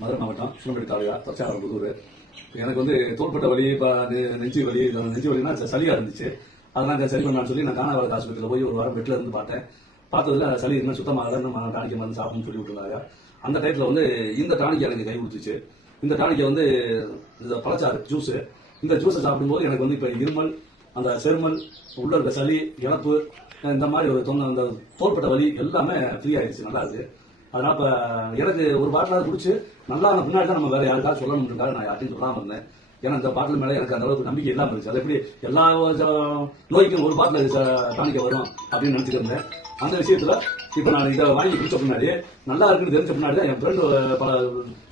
மதுரை மாவட்டம் சுண்ணம்பேடு தாலுகா தச்சாவரம் புதூர். எனக்கு வந்து தோள்பட்ட வலி, நெஞ்சு வலினா சளியா இருந்துச்சு. அதெல்லாம் சரி பண்ணலான்னு சொல்லி நான் கானாவாரத் ஆஸ்பத்திரியில் போய் ஒரு வாரம் பெட்ல இருந்து பார்த்தேன். பார்த்ததுல சளி இன்னும் சுத்தமாக இன்னும் டானிக்கை மருந்து சாப்பிடணும்னு சொல்லி விட்டுருந்தாங்க. அந்த டயத்தில் வந்து இந்த டானிக்கை எனக்கு கை கொடுத்துச்சு. இந்த டானிக்கை வந்து இந்த பழச்சாறு ஜூஸ், இந்த ஜூஸை சாப்பிடும்போது எனக்கு வந்து இப்போ இருமல், அந்த செருமல், உள்ள இருக்க சளி, இழப்பு, இந்த மாதிரி ஒரு அந்த தோள்பட்ட வலி எல்லாமே ஃப்ரீ ஆயிடுச்சு. நல்லா இருக்கு. அதனால இப்ப எனக்கு ஒரு பாட்டிலாவது குடிச்சு நல்லா முன்னாடி தான் நம்ம வேற யாருக்காவது சொல்லணும்ன்றதுக்காக நான் யார்ட்டையும் சொல்லாம இருந்தேன். ஏன்னா இந்த பாட்டில் மேல எனக்கு அந்த அளவுக்கு நம்பிக்கை இல்லாம இருந்துச்சு. அது எப்படி எல்லா நோய்க்கும் ஒரு பாட்டில் டானிக்க வரும் அப்படின்னு நினைச்சிட்டு இருந்தேன். அந்த விஷயத்துல இப்ப நான் இதை வாங்கி குடிச்ச பின்னாடி நல்லா இருக்குன்னு தெரிஞ்ச பின்னாடி தான் என் ஃப்ரெண்டு பல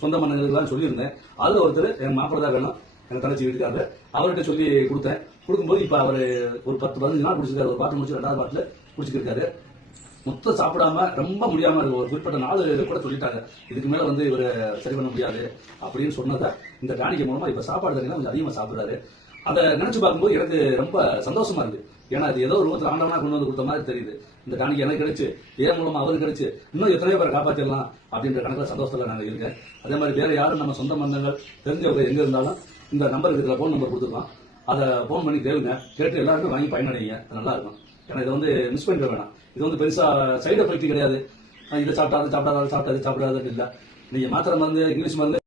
சொந்த மன்னர்களுக்கு சொல்லியிருந்தேன். அதுல ஒருத்தர் என் மாப்பிள்ளை தான் வேணும், எனக்கு தங்கச்சி வீட்டுக்காரு, அவர்கிட்ட சொல்லி கொடுத்தேன். கொடுக்கும்போது இப்ப அவரு ஒரு 10-15 நாள் குடிச்சிருக்காரு. ஒரு பாட்டில் முடிச்சு 2வது பாட்டில் குடிச்சிருக்காரு. மொத்தம் சாப்பிடாம ரொம்ப முடியாம இருக்கு. ஒரு குறிப்பிட்ட நாள் கூட சொல்லிட்டாங்க, இதுக்கு மேல வந்து இவரை சரி பண்ண முடியாது அப்படின்னு சொன்னதை இந்த டானிக்கை மூலமா இப்ப சாப்பாடு தண்ணி கொஞ்சம் அதிகமா சாப்பிடுறாரு. அதை நினைச்சு பார்க்கும்போது எனக்கு ரொம்ப சந்தோஷமா இருக்கு. ஏன்னா அது ஏதோ ஒரு ரூபத்தில் ஆண்டவனா கொண்டு வந்து கொடுத்த மாதிரி தெரியுது. இந்த டானிக்கை எனக்கு கிடைச்சு, ஏன் மூலமா அவருக்கு கிடைச்சு, இன்னும் எத்தனையோ பேரை காப்பாற்றிடலாம் அப்படின்ற கணக்கில் சந்தோஷத்துல நாங்கள் இருக்கேன். அதே மாதிரி வேற யாரும் நம்ம சொந்த பந்தங்கள் தெரிஞ்சவங்க எங்க இருந்தாலும் இந்த நம்பருக்கு இதுல போன் நம்பர் கொடுத்துருக்கோம். அதை போன் பண்ணி கேளுங்க, கேட்டு எல்லாருக்கும் வாங்கி பயனடைங்க. நல்லா இருக்கும். ஏன்னா இதை வந்து மிஸ் பண்ணிட வேணாம். இது வந்து பெருசா சைடு எஃபெக்ட் கிடையாது. இதை சாப்பிட்டாது சாப்பிடாது சாப்பிட்டாது சாப்பிடாது இல்லை. நீங்க மாத்திரை மருந்து, இங்கிலீஷ் மருந்து